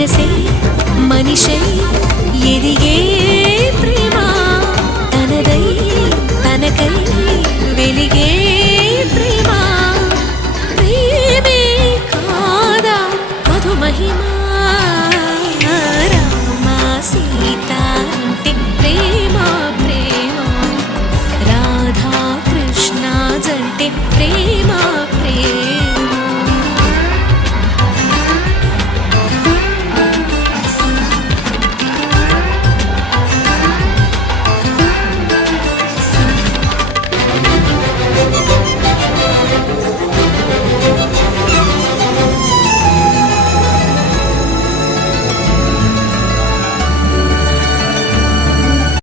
మనసే మనిషై ఎదిగే ప్రేమ తనదై తనకై వెలిగే ప్రేమ ప్రేమే కాదా మధుమహిమా రామా సీత అంటే ప్రేమ ప్రేమ రాధా కృష్ణ జంటే ప్రేమ